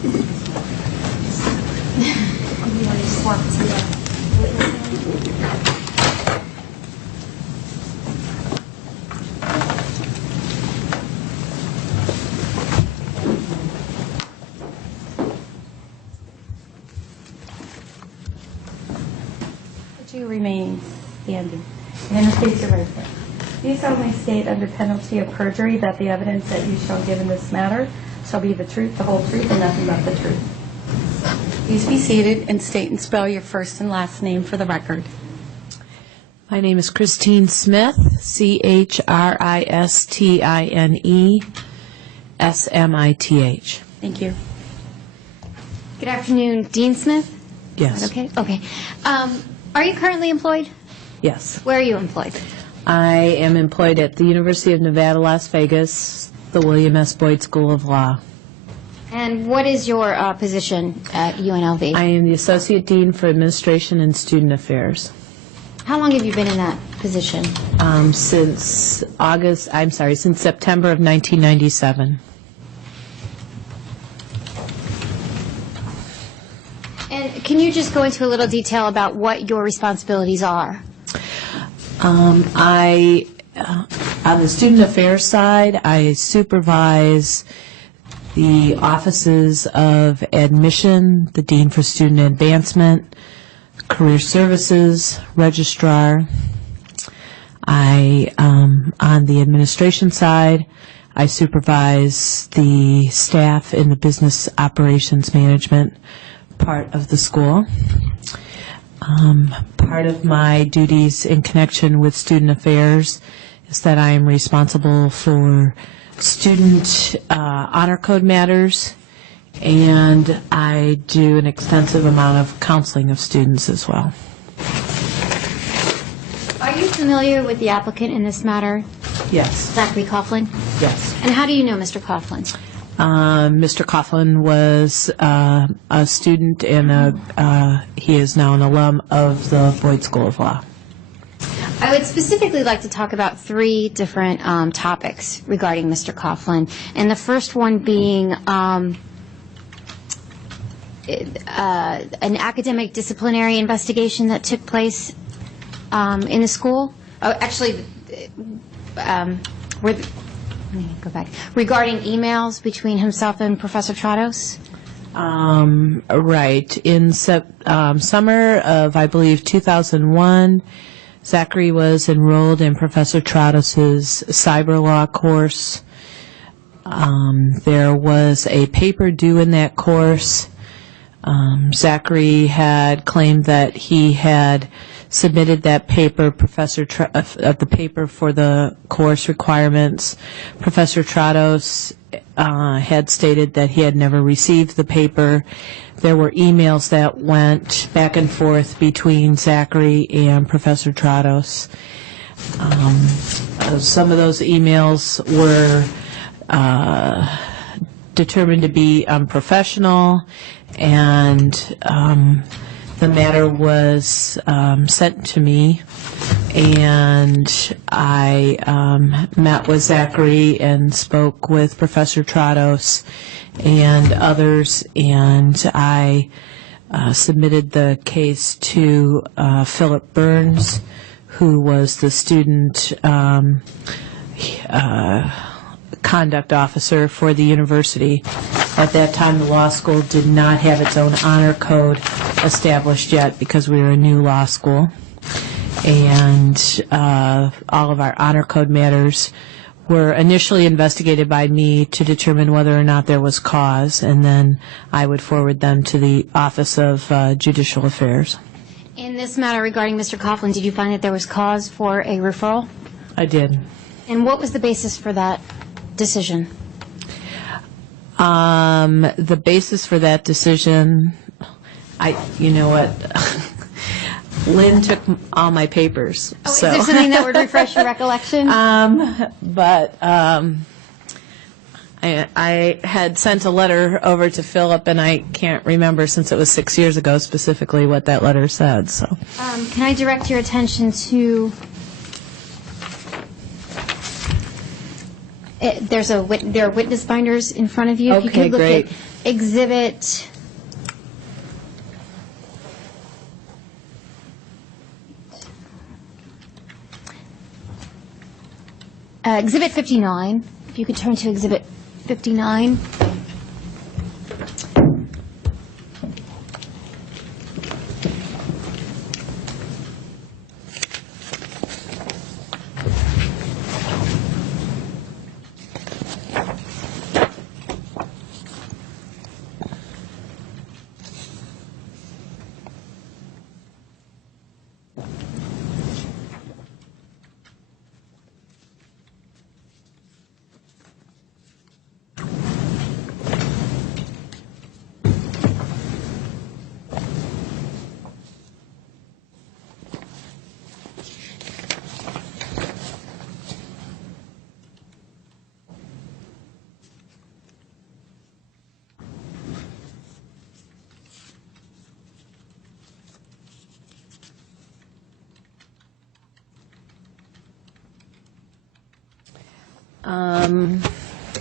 You remain standing and face your right hand. Do you solemnly state under penalty of perjury that the evidence that you shall give in this matter shall be the truth, the whole truth, and nothing but the truth? Please be seated and state and spell your first and last name for the record. My name is Christine Smith, Christine Smith. Thank you. Good afternoon, Dean Smith? Yes. Is that okay? Okay. Are you currently employed? Yes. Where are you employed? I am employed at the University of Nevada, Las Vegas, the William S. Boyd School of Law. And what is your position at UNLV? I am the Associate Dean for Administration and Student Affairs. How long have you been in that position? Since September of 1997. And can you just go into a little detail about what your responsibilities are? On the student affairs side, I supervise the offices of admission, the Dean for Student Advancement, Career Services, Registrar. On the administration side, I supervise the staff in the business operations management part of the school. Part of my duties in connection with student affairs is that I am responsible for student honor code matters, and I do an extensive amount of counseling of students as well. Are you familiar with the applicant in this matter, Yes. Zachary Coughlin? Yes. And how do you know Mr. Coughlin? Mr. Coughlin was a student and he is now an alum of the Boyd School of Law. I would specifically like to talk about three different topics regarding Mr. Coughlin, and the first one being an academic disciplinary investigation that took place in the school. Oh, actually, let me go back. Regarding emails between himself and Professor Trados? Right. In summer of, I believe, 2001, Zachary was enrolled in Professor Trados's cyber law course. There was a paper due in that course. Zachary had claimed that he had submitted that paper, the paper for the course requirements. Professor Trados had stated that he had never received the paper. There were emails that went back and forth between Zachary and Professor Trados. Some of those emails were determined to be unprofessional, and the matter was sent to me, and I met with Zachary and spoke with Professor Trados and others, and I submitted the case to Philip Burns, who was the student conduct officer for the university. At that time, the law school did not have its own honor code established yet because we were a new law school. And all of our honor code matters were initially investigated by me to determine whether or not there was cause, and then I would forward them to the Office of Judicial Affairs. In this matter regarding Mr. Coughlin, did you find that there was cause for a referral? I did. And what was the basis for that decision? The basis for that decision, you know what, Lynn took all my papers. Oh, so. Is there something that would refresh your recollection? I had sent a letter over to Philip, and I can't remember, since it was 6 years ago, specifically what that letter said. So, can I direct your attention to There are witness binders in front of you. If you Okay, could look great. at Exhibit... Exhibit 59. If you could turn to Exhibit 59.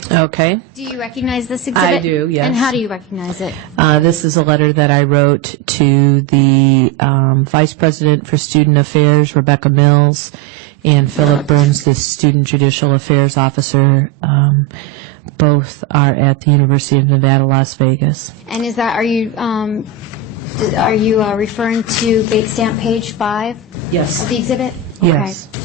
Okay. Do you recognize this exhibit? I do, yes. And how do you recognize it? This is a letter that I wrote to the Vice President for Student Affairs, Rebecca Mills, and Philip Burns, the Student Judicial Affairs Officer. Both are at the University of Nevada, Las Vegas. And are you referring to date stamp page 5 Yes. of the exhibit? Yes. Okay.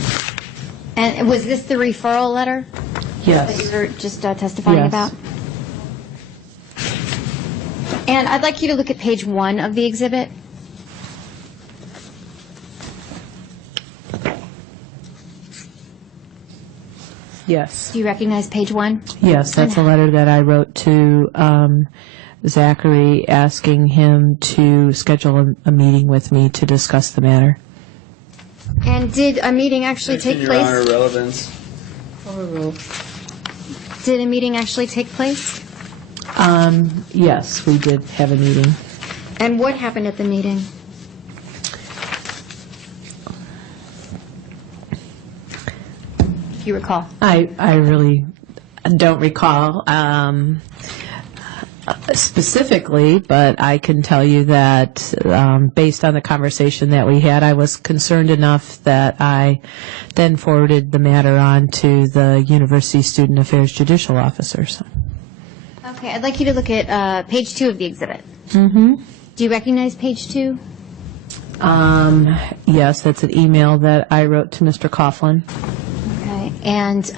And was this the referral letter that Yes. you were just testifying Yes. about? And I'd like you to look at page 1 of the exhibit. Yes. Do you recognize page 1? Yes, that's a letter that I wrote to Zachary asking him to schedule a meeting with me to discuss the matter. And did a meeting actually take Your place? Honor, relevance. Did a meeting actually take place? Yes, we did have a meeting. And what happened at the meeting? If you recall. I really don't recall specifically, but I can tell you that based on the conversation that we had, I was concerned enough that I then forwarded the matter on to the University Student Affairs Judicial Officer. So. Okay, I'd like you to look at page 2 of the exhibit. Mm-hmm. Do you recognize page 2? Yes, that's an email that I wrote to Mr. Coughlin. Okay, and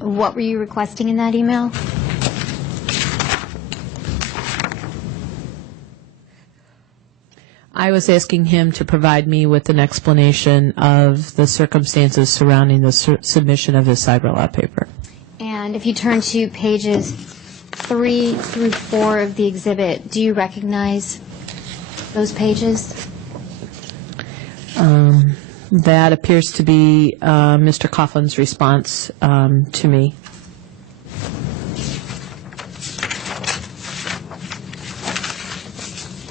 what were you requesting in that email? I was asking him to provide me with an explanation of the circumstances surrounding the submission of his cyber law paper. And if you turn to pages 3 through 4 of the exhibit, do you recognize those pages? That appears to be Mr. Coughlin's response to me.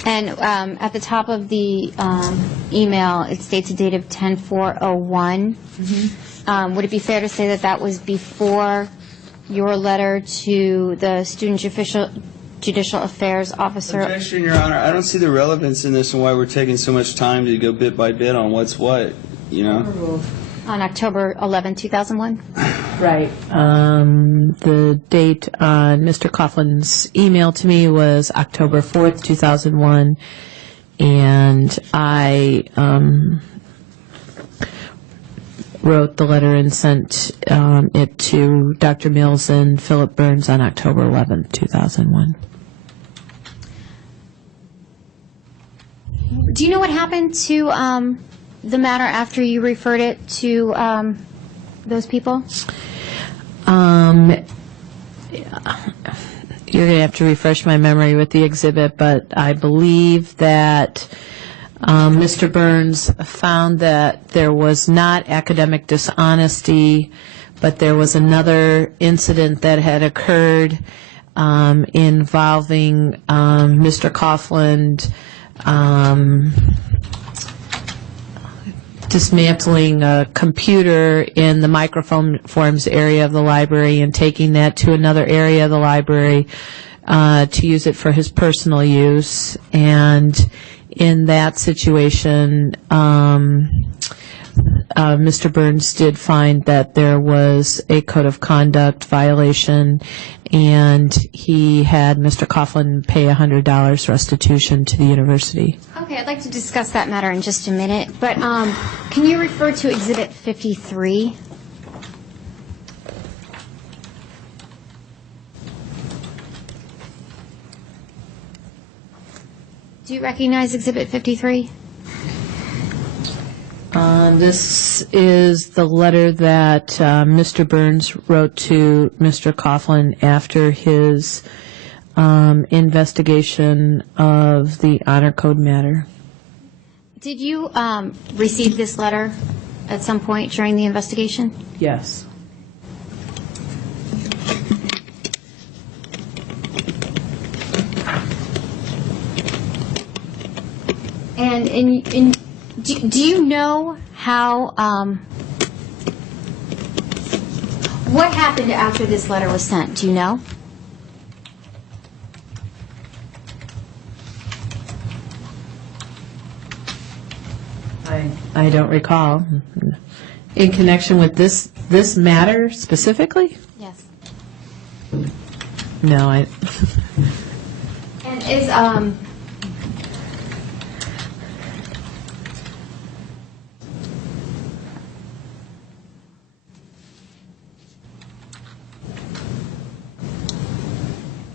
And at the top of the email, it states a date of 10/4/01. Would it be fair to say that that was before your letter to the Student Judicial Affairs Officer? Objection, Your Honor. I don't see the relevance in this and why we're taking so much time to go bit by bit on what's what, you know? On October 11, 2001? Right. The date on Mr. Coughlin's email to me was October 4th, 2001, and I wrote the letter and sent it to Dr. Mills and Philip Burns on October 11th, 2001. Do you know what happened to the matter after you referred it to those people? You're going to have to refresh my memory with the exhibit, but I believe that Mr. Burns found that there was not academic dishonesty, but there was another incident that had occurred involving Mr. Coughlin. dismantling a computer in the microforms area of the library and taking that to another area of the library to use it for his personal use. And in that situation, Mr. Burns did find that there was a code of conduct violation, and he had Mr. Coughlin pay $100 restitution to the university. Okay, I'd like to discuss that matter in just a minute, but can you refer to Exhibit 53? Do you recognize Exhibit 53? This is the letter that Mr. Burns wrote to Mr. Coughlin after his investigation of the honor code matter. Did you receive this letter at some point during the investigation? Yes. And do you know how, what happened after this letter was sent? Do you know? I don't recall. In connection with this matter specifically? Yes. No, I. And is,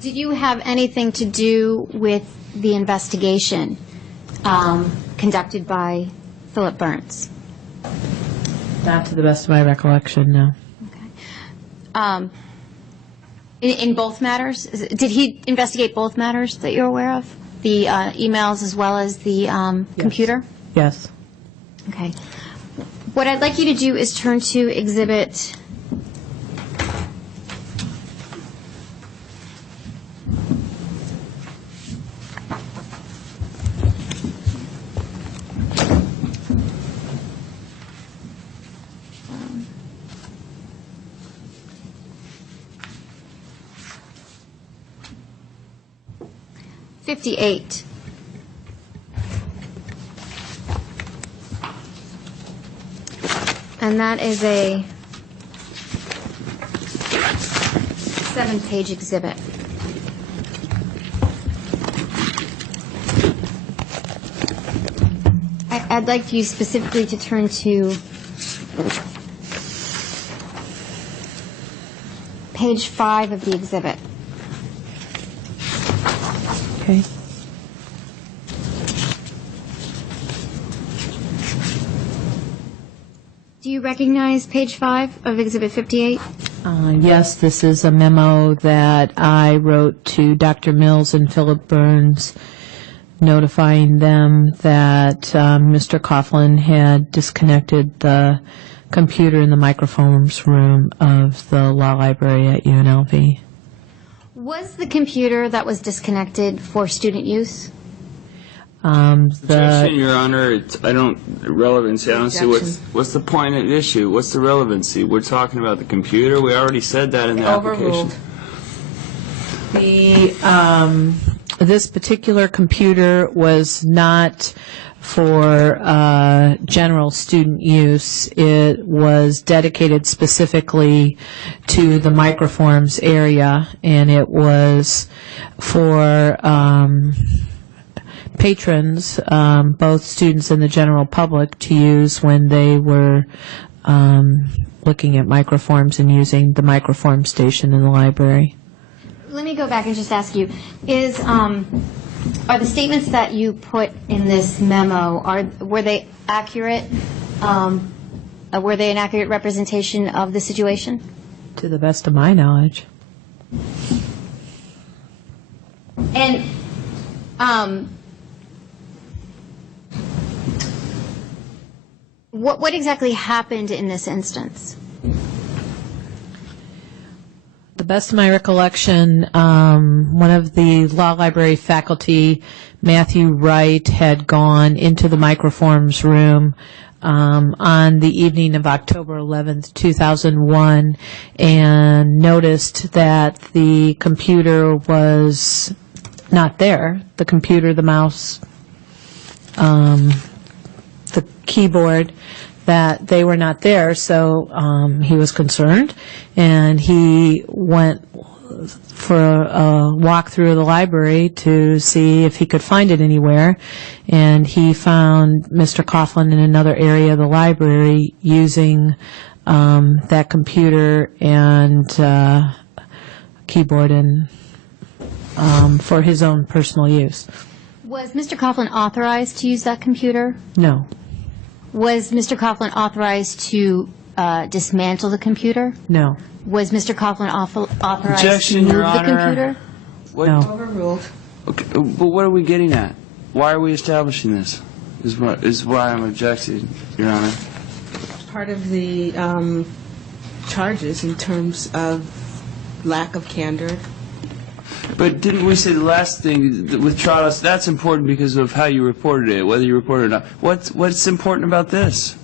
did you have anything to do with the investigation conducted by Philip Burns? Not to the best of my recollection, no. Okay. In both matters? Did he investigate both matters that you're aware of? The emails as well as the computer? Yes. Okay. What I'd like you to do is turn to Exhibit 58. And that is a 7-page exhibit. I'd like you specifically to turn to page 5 of the exhibit. Okay. Do you recognize page 5 of Exhibit 58? Yes, this is a memo that I wrote to Dr. Mills and Philip Burns, notifying them that Mr. Coughlin had disconnected the computer in the microforms room of the law library at UNLV. Was the computer that was disconnected for student use? Objection, Your Honor. Relevancy. I don't see what's the point at issue. What's the relevancy? We're talking about the computer. We already said that in the application. This particular computer was not for general student use. It was dedicated specifically to the microforms area, and it was for patrons, both students and the general public, to use when they were looking at microforms and using the microform station in the library. Let me go back and just ask you, are the statements that you put in this memo, were they accurate? Were they an accurate representation of the situation? To the best of my knowledge. And what exactly happened in this instance? The best of my recollection, one of the law library faculty, Matthew Wright, had gone into the microforms room on the evening of October 11th, 2001, and noticed that the computer was not there. The computer, the mouse, the keyboard, that they were not there. So he was concerned, and he went for a walk through the library to see if he could find it anywhere, and he found Mr. Coughlin in another area of the library using that computer and keyboard and for his own personal use. Was Mr. Coughlin authorized to use that computer? No. Was Mr. Coughlin authorized to dismantle the computer? No. Was Mr. Coughlin authorized to Objection, move Your the Honor. computer? What, No. Overruled. Okay, but what are we getting at? Why are we establishing this? Is why I'm objecting, Your Honor. Part of the charges in terms of lack of candor. But didn't we say the last thing with Charles? That's important because of how you reported it, whether you reported it or not. What's important about this?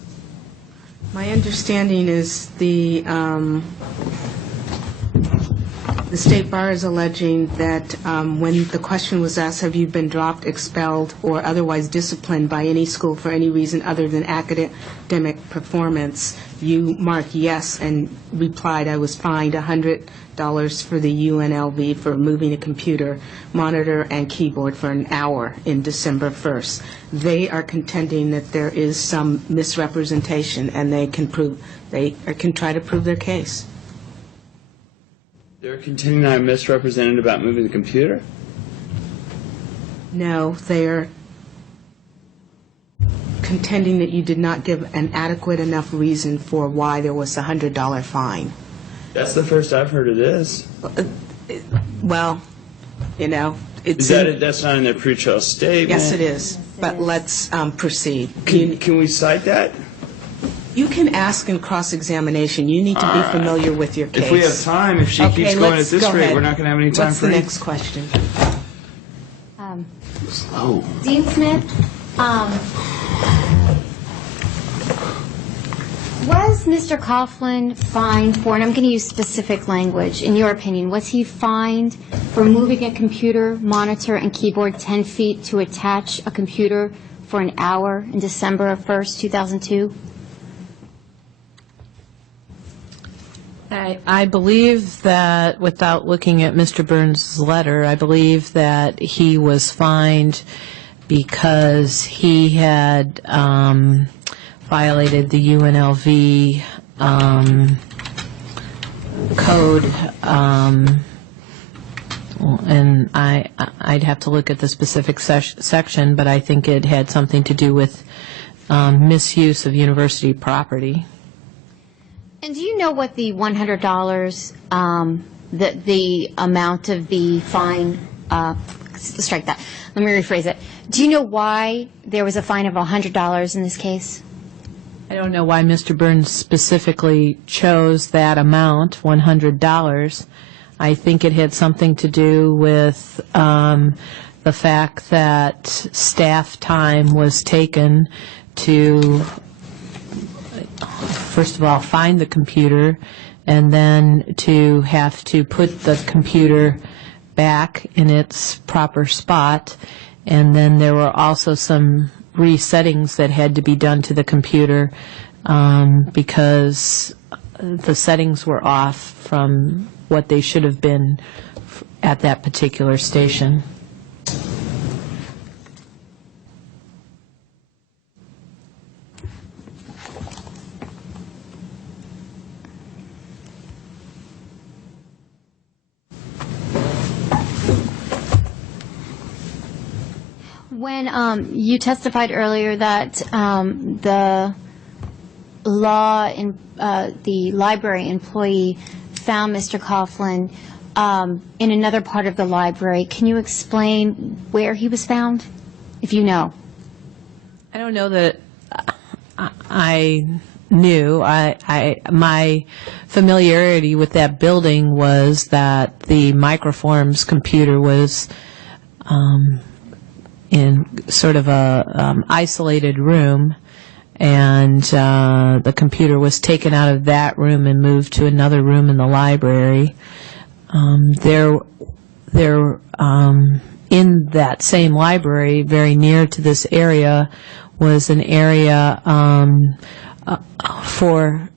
My understanding is the State Bar is alleging that when the question was asked, have you been dropped, expelled, or otherwise disciplined by any school for any reason other than academic performance, you marked yes and replied, I was fined $100 for the UNLV for moving a computer, monitor, and keyboard for an hour in December 1st. They are contending that there is some misrepresentation, and they can try to prove their case. They're contending I'm misrepresented about moving the computer? No, they are contending that you did not give an adequate enough reason for why there was a $100 fine. That's the first I've heard of this. Well, it's... Is that it? That's not in their pre-trial statement? Yes, it is, but let's proceed. Can we cite that? You can ask in cross-examination. You need to be familiar with your case. If we have time, if she Okay, keeps going at let's this go rate, ahead. we're not going to have any time What's for the it. next question? Slow. Dean Smith, was Mr. Coughlin fined for, and I'm going to use specific language, in your opinion, was he fined for moving a computer, monitor, and keyboard 10 feet to attach a computer for an hour in December 1st, 2002? I believe that, without looking at Mr. Burns' letter, I believe that he was fined because he had violated the UNLV code, and I'd have to look at the specific section, but I think it had something to do with misuse of university property. And do you know what the $100, the amount of the fine, strike that, let me rephrase it. Do you know why there was a fine of $100 in this case? I don't know why Mr. Burns specifically chose that amount, $100. I think it had something to do with the fact that staff time was taken to, first of all, find the computer, and then to have to put the computer back in its proper spot. And then there were also some resettings that had to be done to the computer because the settings were off from what they should have been at that particular station. When you testified earlier that the the library employee found Mr. Coughlin in another part of the library, can you explain where he was found, if you know? I don't know that I knew. My familiarity with that building was that the Microforms computer was in sort of a isolated room, and the computer was taken out of that room and moved to another room in the library. In that same library, very near to this area, was an area for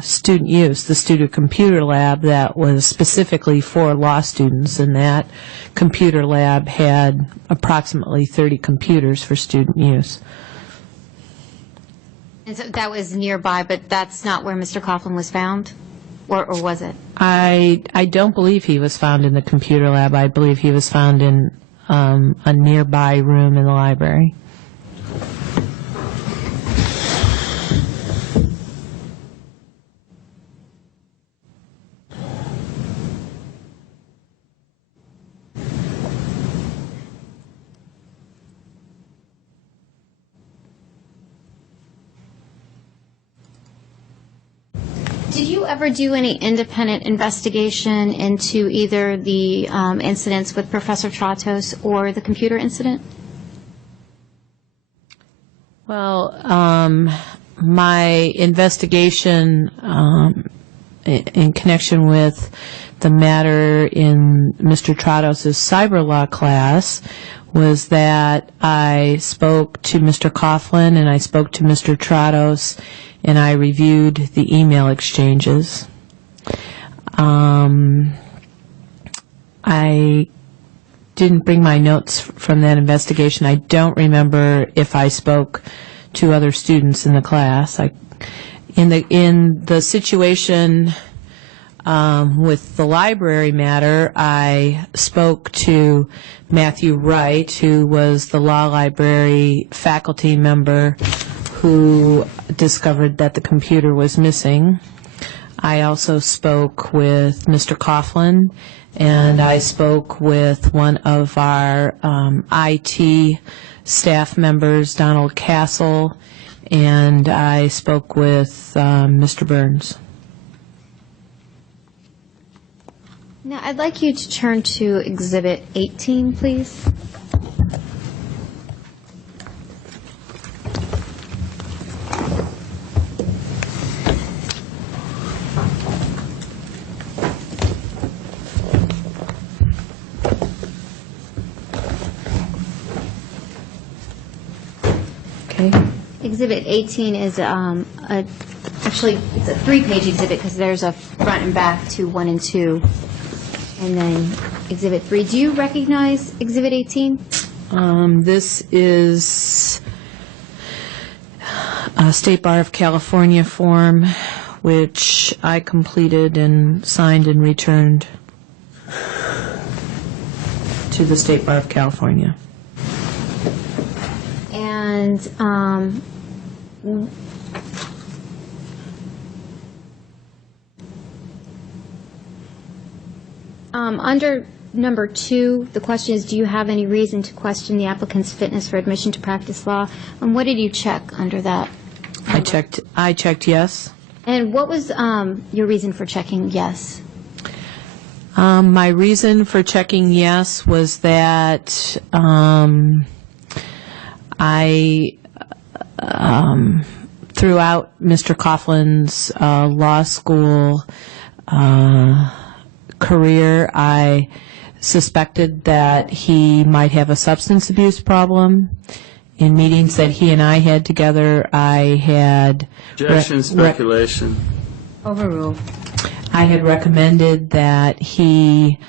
student use, the student computer lab that was specifically for law students, and that computer lab had approximately 30 computers for student use. And so that was nearby, but that's not where Mr. Coughlin was found? Or was it? I don't believe he was found in the computer lab. I believe he was found in a nearby room in the library. Did you ever do any independent investigation into either the incidents with Professor Tratos or the computer incident? Well, my investigation in connection with the matter in Mr. Tratos' cyber law class was that I spoke to Mr. Coughlin and I spoke to Mr. Tratos, and I reviewed the email exchanges. I didn't bring my notes from that investigation. I don't remember if I spoke to other students in the class. In the situation with the library matter, I spoke to Matthew Wright, who was the law library faculty member who discovered that the computer was missing. I also spoke with Mr. Coughlin, and I spoke with one of our IT staff members, Donald Castle, and I spoke with Mr. Burns. Now, I'd like you to turn to Exhibit 18, please. Okay. Exhibit 18 is actually, it's a 3-page exhibit because there's a front and back to 1 and 2. And then Exhibit 3. Do you recognize Exhibit 18? This is a State Bar of California form, which I completed and signed and returned to the State Bar of California. And under number 2, the question is, do you have any reason to question the applicant's fitness for admission to practice law? And what did you check under that? I checked yes. And what was your reason for checking yes? My reason for checking yes was that I, throughout Mr. Coughlin's law school career, I suspected that he might have a substance abuse problem. In meetings that he and I had together, I had Objection, speculation. Overruled. I had recommended that he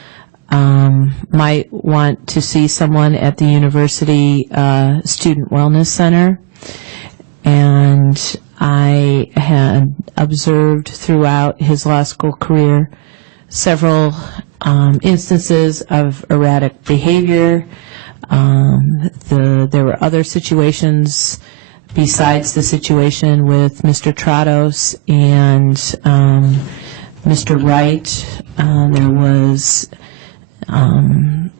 might want to see someone at the University Student Wellness Center, and I had observed throughout his law school career several instances of erratic behavior. There were other situations besides the situation with Mr. Tratos and Mr. Wright. There was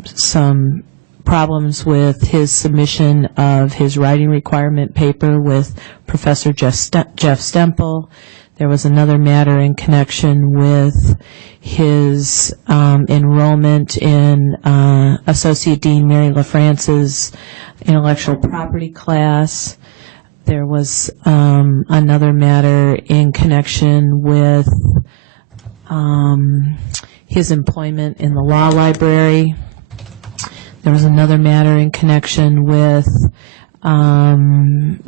some problems with his submission of his writing requirement paper with Professor Jeff Stemple. There was another matter in connection with his enrollment in Associate Dean Mary LaFrance's intellectual property class. there was another matter in connection with his employment in the law library. There was another matter in connection with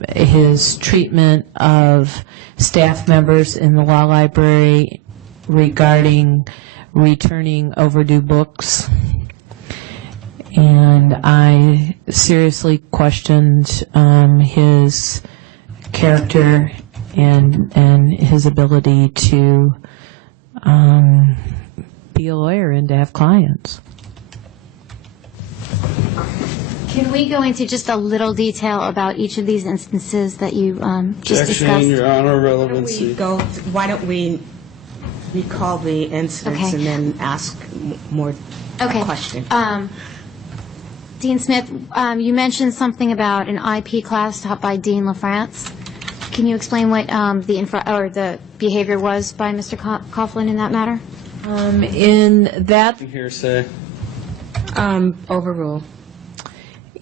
his treatment of staff members in the law library regarding returning overdue books. And I seriously questioned his character and his ability to be a lawyer and to have clients. Can we go into just a little detail about each of these instances that you just Objection, discussed? Your Honor, relevancy. Why don't we recall the incidents Okay. and then ask more Okay. questions? Dean Smith, you mentioned something about an IP class taught by Dean LaFrance. Can you explain what the behavior was by Mr. Coughlin in that matter? In that Hearsay. Overrule.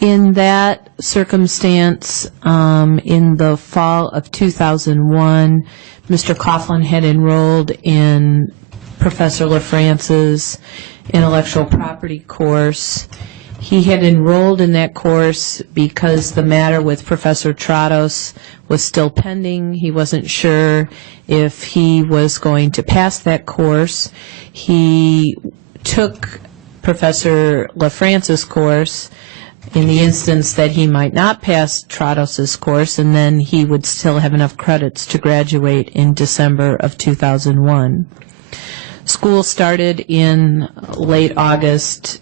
In that circumstance, in the fall of 2001, Mr. Coughlin had enrolled in Professor LaFrance's intellectual property course. He had enrolled in that course because the matter with Professor Trados was still pending. He wasn't sure if he was going to pass that course. He took Professor LaFrance's course in the instance that he might not pass Trados's course, and then he would still have enough credits to graduate in December of 2001. School started in late August.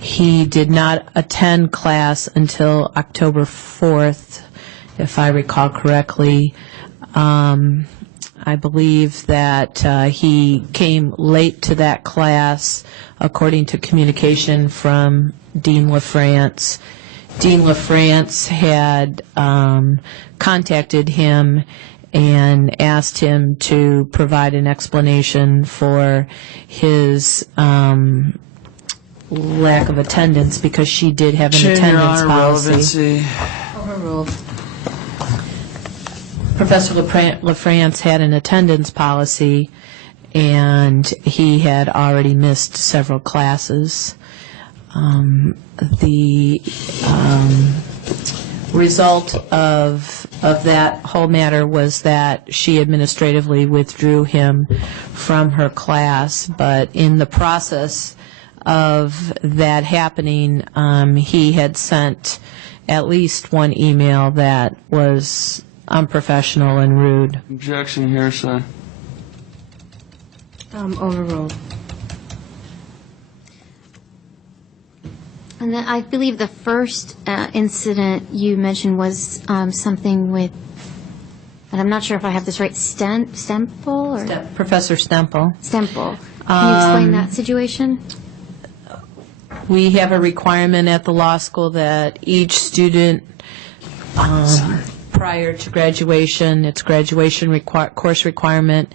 He did not attend class until October 4th, if I recall correctly. I believe that he came late to that class, according to communication from Dean LaFrance. Dean LaFrance had contacted him and asked him to provide an explanation for his lack of attendance, because she did have an attendance policy. Overruled. Professor LaFrance had an attendance policy, and he had already missed several classes. The result of that whole matter was that she administratively withdrew him from her class, but in the process of that happening, he had sent at least one email that was unprofessional and rude. Objection, hearsay. Overruled. And then I believe the first incident you mentioned was something with, and I'm not sure if I have this right, Stemple or Professor Stemple. Stemple. Can you explain that situation? We have a requirement at the law school that each student, prior to graduation, its graduation course requirement,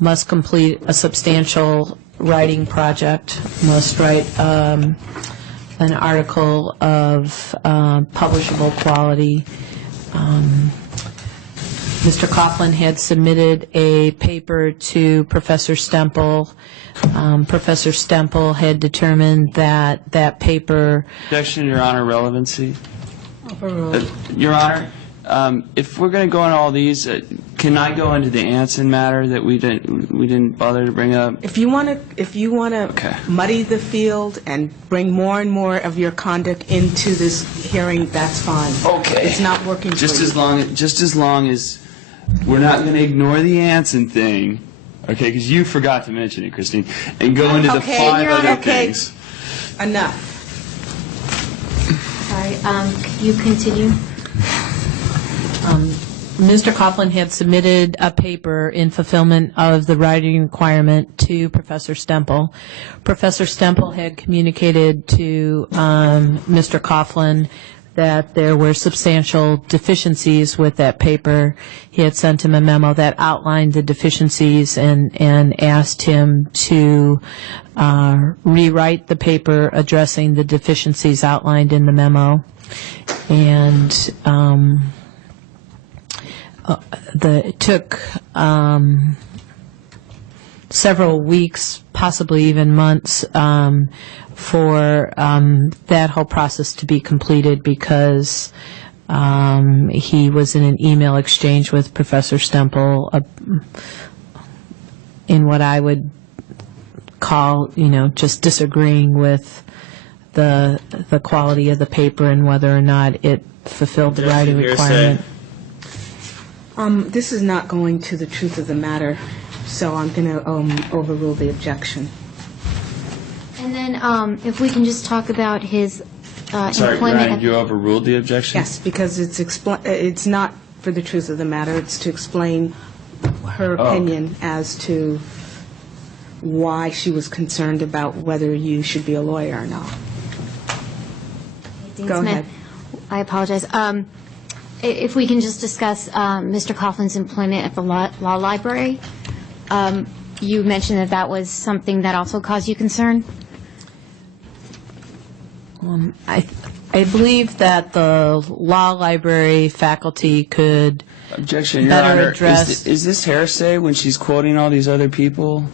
must complete a substantial writing project, must write an article of publishable quality. Mr. Coughlin had submitted a paper to Professor Stemple. Professor Stemple had determined that that paper... Objection, Your Honor, relevancy. Overruled. Your Honor, if we're going to go on all these, can I go into the Anson matter that we didn't bother to bring up? If you want to Okay. muddy the field and bring more and more of your conduct into this hearing, that's fine. Okay. It's not working for you. Just as long as we're not going to ignore the Anson thing, okay? Because you forgot to mention it, Christine, and go into the Okay, 5 Your other Honor, okay. things. Enough. Sorry, could you continue? Mr. Coughlin had submitted a paper in fulfillment of the writing requirement to Professor Stemple. Professor Stemple had communicated to Mr. Coughlin that there were substantial deficiencies with that paper. He had sent him a memo that outlined the deficiencies and asked him to rewrite the paper addressing the deficiencies outlined in the memo. And it took several weeks, possibly even months, for that whole process to be completed because he was in an email exchange with Professor Stemple in what I would call, just disagreeing with the quality of the paper and whether or not it fulfilled the writing requirement. This is not going to the truth of the matter, so I'm going to overrule the objection. And then if we can just talk about his Sorry, employment. Ryan, you overruled the objection? Yes, because it's not for the truth of the matter. It's to explain her opinion as to why she was concerned about whether you should be a lawyer or not. Dean Go Smith, ahead. I apologize. If we can just discuss Mr. Coughlin's employment at the law library. You mentioned that was something that also caused you concern? I believe that the law library faculty could Objection, Your better Honor. address. Is this hearsay when she's quoting all these other people?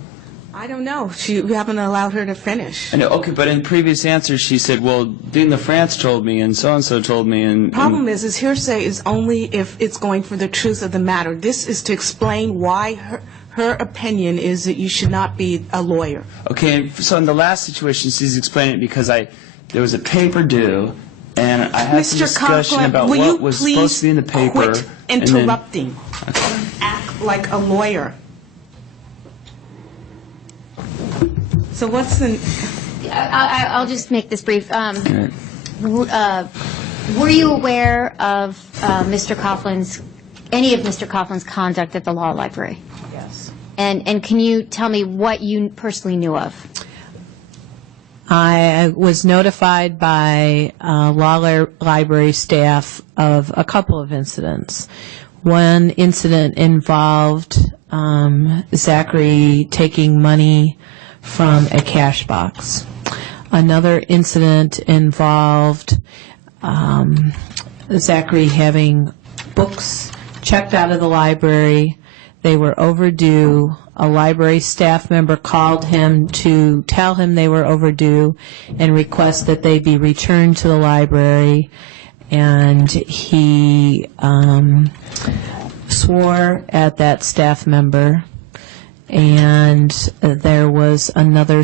I don't know. We haven't allowed her to finish. I know, okay, but in previous answers she said, well, Dean LaFrance told me and so-and-so told me and... Problem is hearsay is only if it's going for the truth of the matter. This is to explain why her opinion is that you should not be a lawyer. Okay, so in the last situation, she's explaining it because there was a paper due, and I had some Mr. discussion Conklin, about will what you was supposed to be in the please paper. quit and then- interrupting? Act like a lawyer. So what's the... I'll just make this brief. Okay. Were you aware of any of Mr. Coughlin's conduct at the law library? Yes. And can you tell me what you personally knew of? I was notified by law library staff of a couple of incidents. One incident involved Zachary taking money from a cash box. Another incident involved Zachary having books checked out of the library. They were overdue. A library staff member called him to tell him they were overdue and request that they be returned to the library. And he swore at that staff member. And there was another